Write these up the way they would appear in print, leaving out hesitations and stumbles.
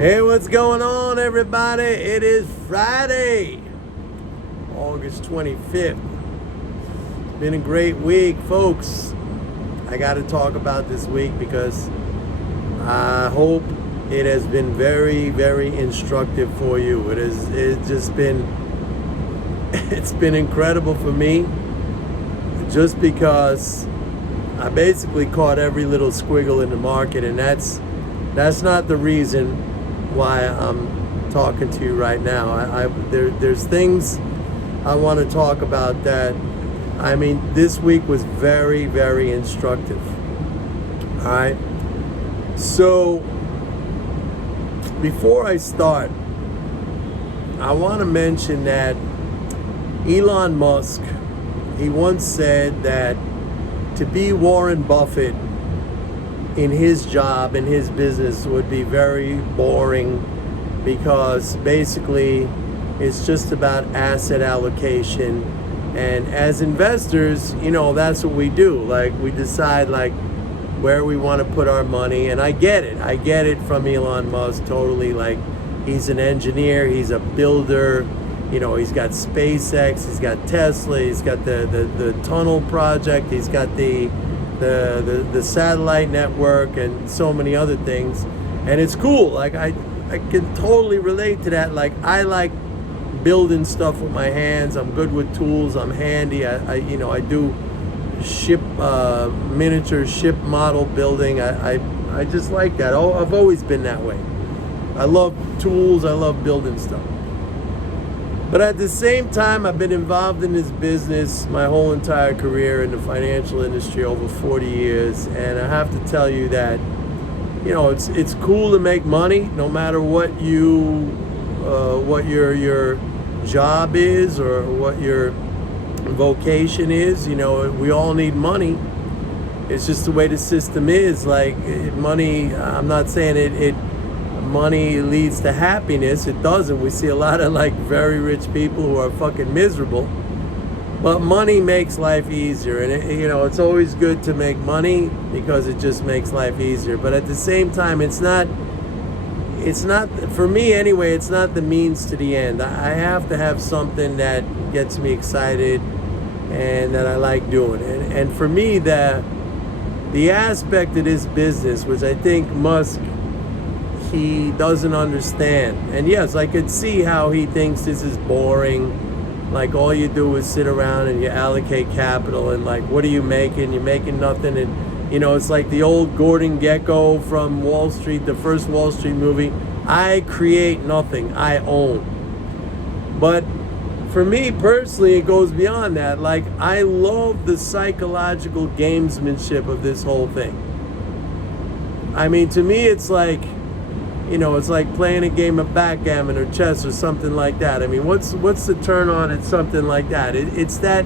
Hey, what's going on, everybody? It is Friday, August 25th. It's been a great week, folks. I got to talk about this week because I hope it has been very, very instructive for you. It's just been incredible for me, just because I basically caught every little squiggle in the market, and that's not the reason why I'm talking to you right now. There's things I want to talk about that, I mean, this week was very, very instructive. All right. So before I start, I want to mention that Elon Musk, he once said that to be Warren Buffett in his job, in his business, would be very boring, because basically it's just about asset allocation. And as investors, that's what we do. Like, we decide like where we want to put our money. And I get it from Elon Musk totally. Like, he's an engineer, he's a builder, he's got SpaceX, he's got Tesla, he's got the tunnel project, he's got the satellite network, and so many other things. And it's cool. Like, I can totally relate to that. Like, I like building stuff with my hands. I'm good with tools. I'm handy. I do miniature ship model building. I just like that. I've always been that way. I love tools. I love building stuff. But at the same time, I've been involved in this business my whole entire career, in the financial industry, over 40 years. And I have to tell you that, it's cool to make money, no matter what what your job is or what your vocation is. We all need money. It's just the way the system is. Like, money, I'm not saying money leads to happiness. It doesn't. We see a lot of like very rich people who are fucking miserable. But money makes life easier, and it's always good to make money because it just makes life easier. But at the same time, it's not, for me anyway, it's not the means to the end. I have to have something that gets me excited and that I like doing. And for me, the aspect of this business, which I think Musk, he doesn't understand. And yes, I could see how he thinks this is boring. Like, all you do is sit around and you allocate capital, and like, what are you making? You're making nothing. And it's like the old Gordon Gekko from Wall Street, the first Wall Street movie. I create nothing, I own. But for me personally, it goes beyond that. Like, I love the psychological gamesmanship of this whole thing. I mean, to me, it's like, it's like playing a game of backgammon or chess or something like that. I mean, what's the turn on at something like that? It's that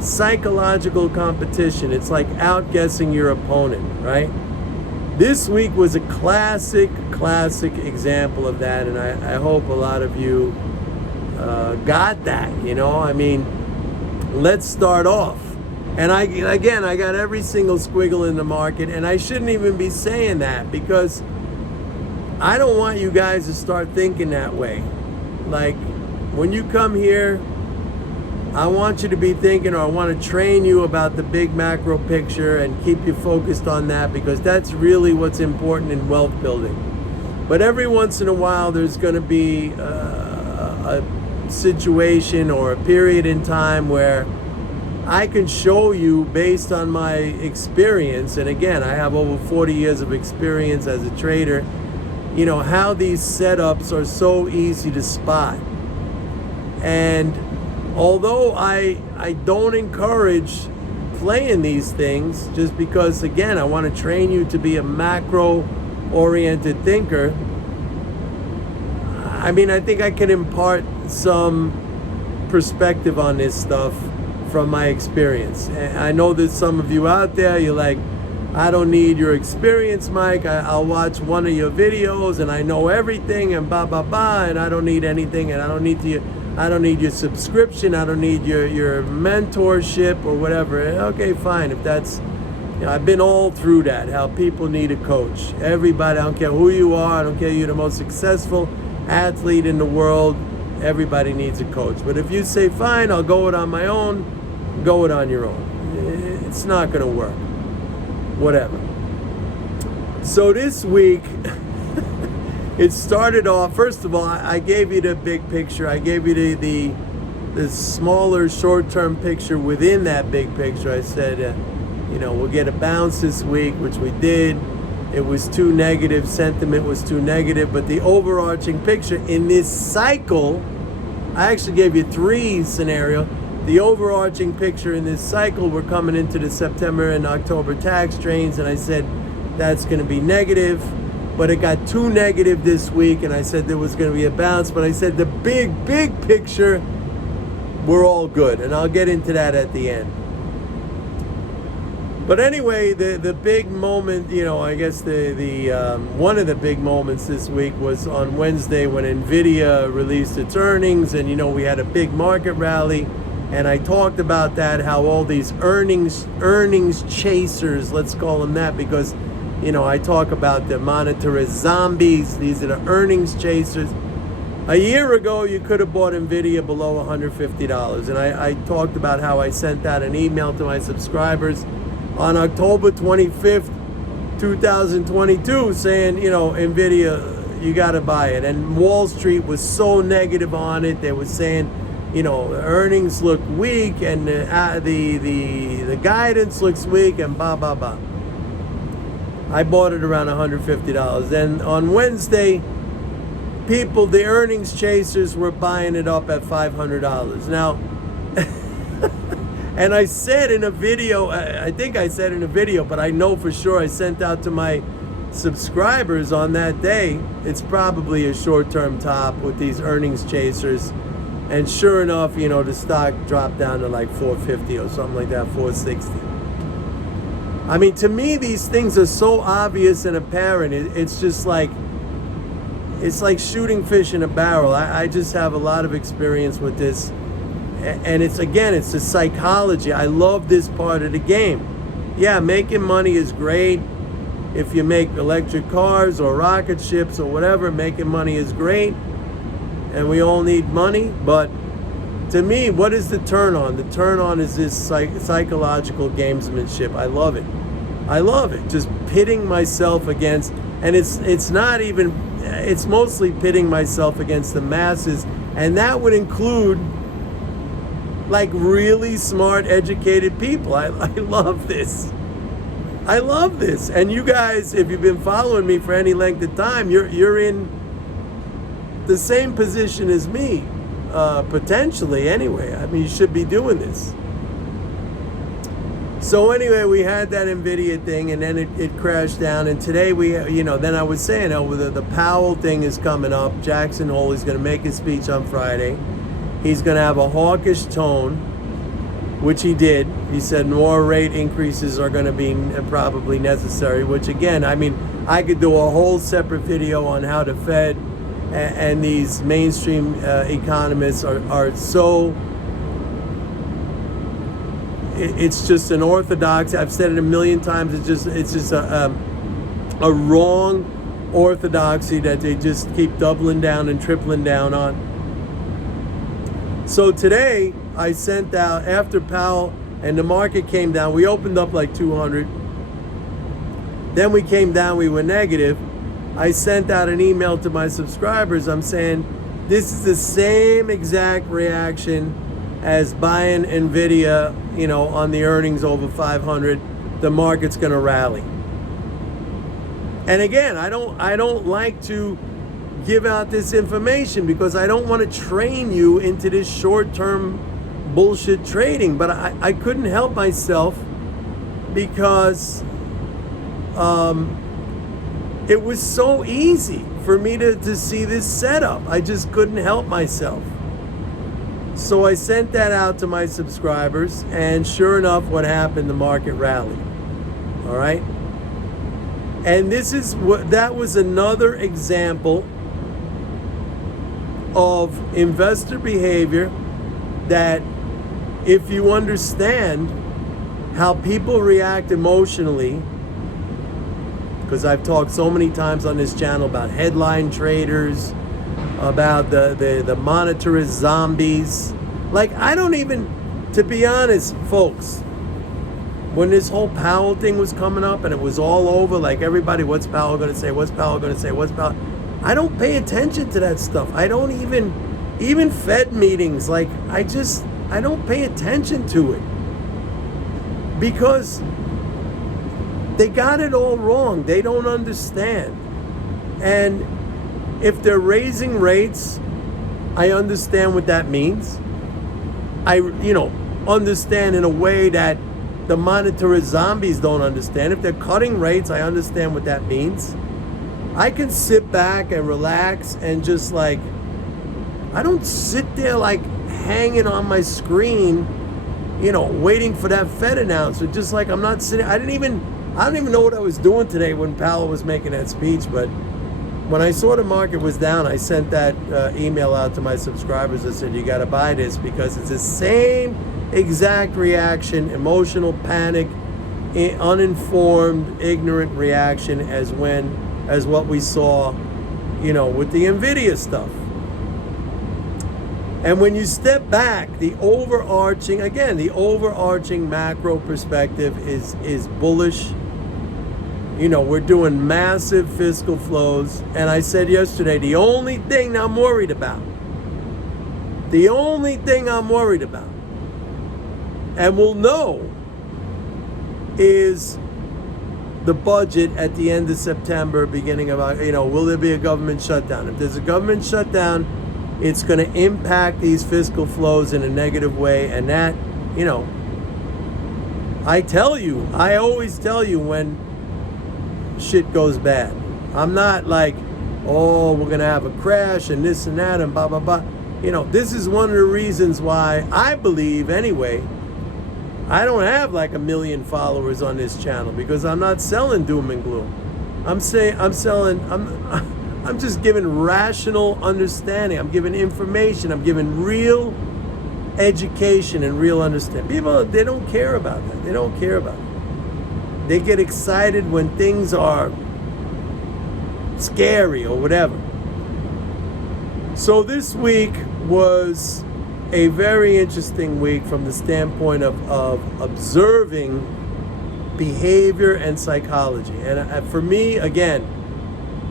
psychological competition. It's like outguessing your opponent, right? This week was a classic example of that, and I hope a lot of you got that. I mean, let's start off. And I got every single squiggle in the market, and I shouldn't even be saying that, because I don't want you guys to start thinking that way. Like, when you come here, I want you to be thinking, or I want to train you about the big macro picture and keep you focused on that, because that's really what's important in wealth building. But every once in a while, there's going to be a situation or a period in time where I can show you, based on my experience, and again, I have over 40 years of experience as a trader, how these setups are so easy to spot. And although I don't encourage playing these things, just because, again, I want to train you to be a macro-oriented thinker, I mean, I think I can impart some perspective on this stuff from my experience. And I know there's some of you out there, you're like, I don't need your experience, Mike. I'll watch one of your videos and I know everything and blah, blah, blah, and I don't need anything, and I don't need your subscription, I don't need your mentorship or whatever. Okay, fine. If I've been all through that, how people need a coach. Everybody, I don't care who you are, I don't care you're the most successful athlete in the world, everybody needs a coach. But if you say, fine, I'll go it on my own, go it on your own. It's not going to work. Whatever. So this week, it started off, first of all, I gave you the big picture. I gave you the smaller short-term picture within that big picture. I said, we'll get a bounce this week, which we did. It was too negative. Sentiment was too negative. But the overarching picture in this cycle, I actually gave you 3 scenarios. The overarching picture in this cycle, we're coming into the September and October tax trains, and I said that's going to be negative. But it got too negative this week, and I said there was going to be a bounce. But I said the big picture, we're all good. And I'll get into that at the end. But anyway, the big moment, I guess the one of the big moments this week was on Wednesday when NVIDIA released its earnings, and we had a big market rally, and I talked about that, how all these earnings chasers, let's call them that, because I talk about the monetarist zombies. These are the earnings chasers. A year ago, you could have bought NVIDIA below $150, and I talked about how I sent out an email to my subscribers on October 25th, 2022, saying, NVIDIA, you got to buy it. And Wall Street was so negative on it. They were saying, earnings look weak, and the guidance looks weak, and blah, blah, blah. I bought it around $150. And on Wednesday, the earnings chasers were buying it up at $500. Now, and I said in a video, I think I said in a video, but I know for sure I sent out to my subscribers on that day, it's probably a short-term top with these earnings chasers. And sure enough, the stock dropped down to like 450 or something like that, 460. I mean, to me, these things are so obvious and apparent. It's just like, it's like shooting fish in a barrel. I just have a lot of experience with this. And it's the psychology. I love this part of the game. Yeah, making money is great. If you make electric cars or rocket ships or whatever, making money is great. And we all need money. But to me, what is the turn on? The turn on is this psychological gamesmanship. I love it. I love it. Just pitting myself against, and it's not even, it's mostly pitting myself against the masses. And that would include like really smart, educated people. I love this. I love this. And you guys, if you've been following me for any length of time, you're in the same position as me, potentially anyway. I mean, you should be doing this. So anyway, we had that NVIDIA thing, and then it crashed down. And today then I was saying, the Powell thing is coming up. Jackson Hole is going to make his speech on Friday. He's going to have a hawkish tone, which he did. He said more rate increases are going to be probably necessary, which again, I mean, I could do a whole separate video on how the Fed and these mainstream economists are so, it's just an orthodox, I've said it a million times, it's just a wrong orthodoxy that they just keep doubling down and tripling down on. So today, I sent out, after Powell and the market came down, we opened up like 200. Then we came down, we were negative. I sent out an email to my subscribers. I'm saying, this is the same exact reaction as buying NVIDIA, on the earnings over 500. The market's going to rally. And again, I don't like to give out this information because I don't want to train you into this short-term bullshit trading, but I couldn't help myself because it was so easy for me to see this setup. I just couldn't help myself. So I sent that out to my subscribers, and sure enough, what happened? The market rallied. All right? And that was another example of investor behavior that, if you understand how people react emotionally, because I've talked so many times on this channel about headline traders, about the monetarist zombies. Like, I don't even, to be honest, folks, when this whole Powell thing was coming up and it was all over, like everybody, what's Powell going to say? What's Powell going to say? What's Powell? I don't pay attention to that stuff. I don't even Fed meetings, like I don't pay attention to it. Because they got it all wrong. They don't understand. And if they're raising rates, I understand what that means. I understand in a way that the monetarist zombies don't understand. If they're cutting rates, I understand what that means. I can sit back and relax and just like, I don't sit there like hanging on my screen, waiting for that Fed announcement. Just like I'm not sitting, I don't even know what I was doing today when Powell was making that speech, but when I saw the market was down, I sent that email out to my subscribers. I said, you got to buy this because it's the same exact reaction, emotional panic, uninformed, ignorant reaction as what we saw, with the Nvidia stuff. And when you step back, the overarching macro perspective is bullish. We're doing massive fiscal flows. And I said yesterday, the only thing I'm worried about, and we'll know, is the budget at the end of September, beginning of, will there be a government shutdown? If there's a government shutdown, it's going to impact these fiscal flows in a negative way. And that, I always tell you when shit goes bad. I'm not like, we're going to have a crash and this and that and blah, blah, blah. This is one of the reasons why I believe, anyway, I don't have like 1 million followers on this channel, because I'm not selling doom and gloom. I'm just giving rational understanding. I'm giving information. I'm giving real education and real understanding. People, they don't care about that. They don't care about it. They get excited when things are scary or whatever. So this week was a very interesting week from the standpoint of observing behavior and psychology. And for me, again,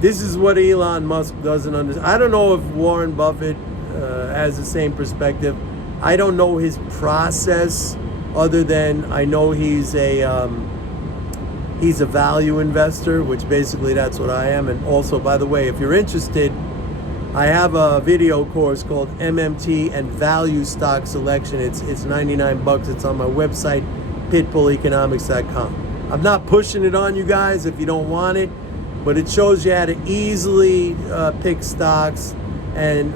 this is what Elon Musk doesn't understand. I don't know if Warren Buffett has the same perspective. I don't know his process, other than I know he's a value investor, which basically that's what I am. And also, by the way, if you're interested, I have a video course called MMT and Value Stock Selection. It's $99. It's on my website, pitbulleconomics.com. I'm not pushing it on you guys if you don't want it, but it shows you how to easily pick stocks and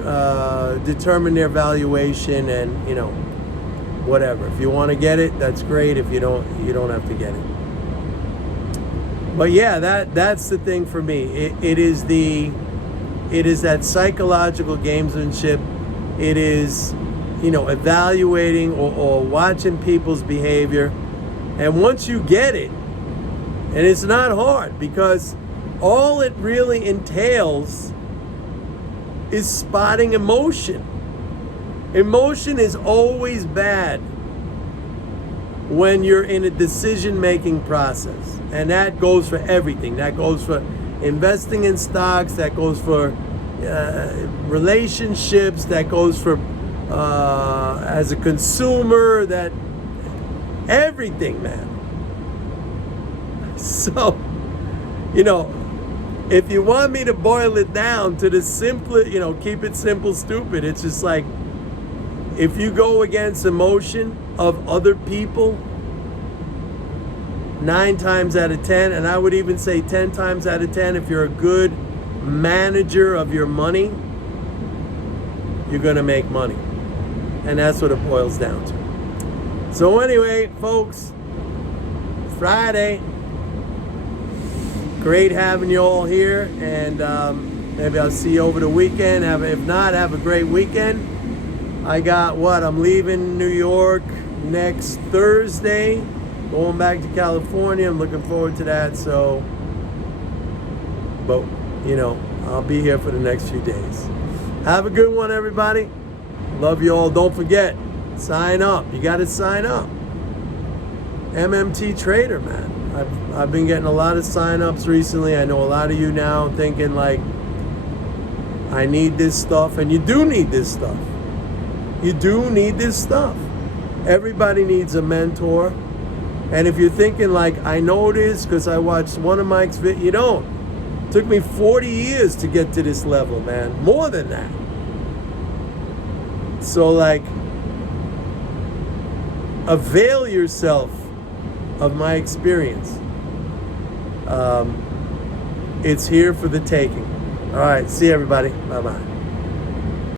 determine their valuation, and whatever. If you want to get it, that's great. If you don't have to get it. But yeah, that's the thing for me. It is that psychological gamesmanship. It is, evaluating or watching people's behavior. And once you get it, and it's not hard, because all it really entails is spotting emotion. Emotion is always bad when you're in a decision-making process. And that goes for everything. That goes for investing in stocks, that goes for relationships, that goes for as a consumer, that everything, man. So, if you want me to boil it down to the simplest, keep it simple, stupid, it's just like, if you go against emotion of other people, 9 times out of 10, and I would even say 10 times out of 10, if you're a good manager of your money, you're going to make money. And that's what it boils down to. So anyway, folks, Friday. Great having you all here, and maybe I'll see you over the weekend. If not, have a great weekend. I'm leaving New York next Thursday, going back to California. I'm looking forward to that. So, but you know, I'll be here for the next few days. Have a good one, everybody. Love you all. Don't forget, sign up. You got to sign up. MMT Trader, man. I've been getting a lot of sign-ups recently. I know a lot of you now thinking like, I need this stuff, and you do need this stuff. You do need this stuff. Everybody needs a mentor. And if you're thinking like, I know this because I watched one of Mike's videos, you don't. It took me 40 years to get to this level, man. More than that. So like, avail yourself of my experience. It's here for the taking. All right, see everybody. Bye-bye.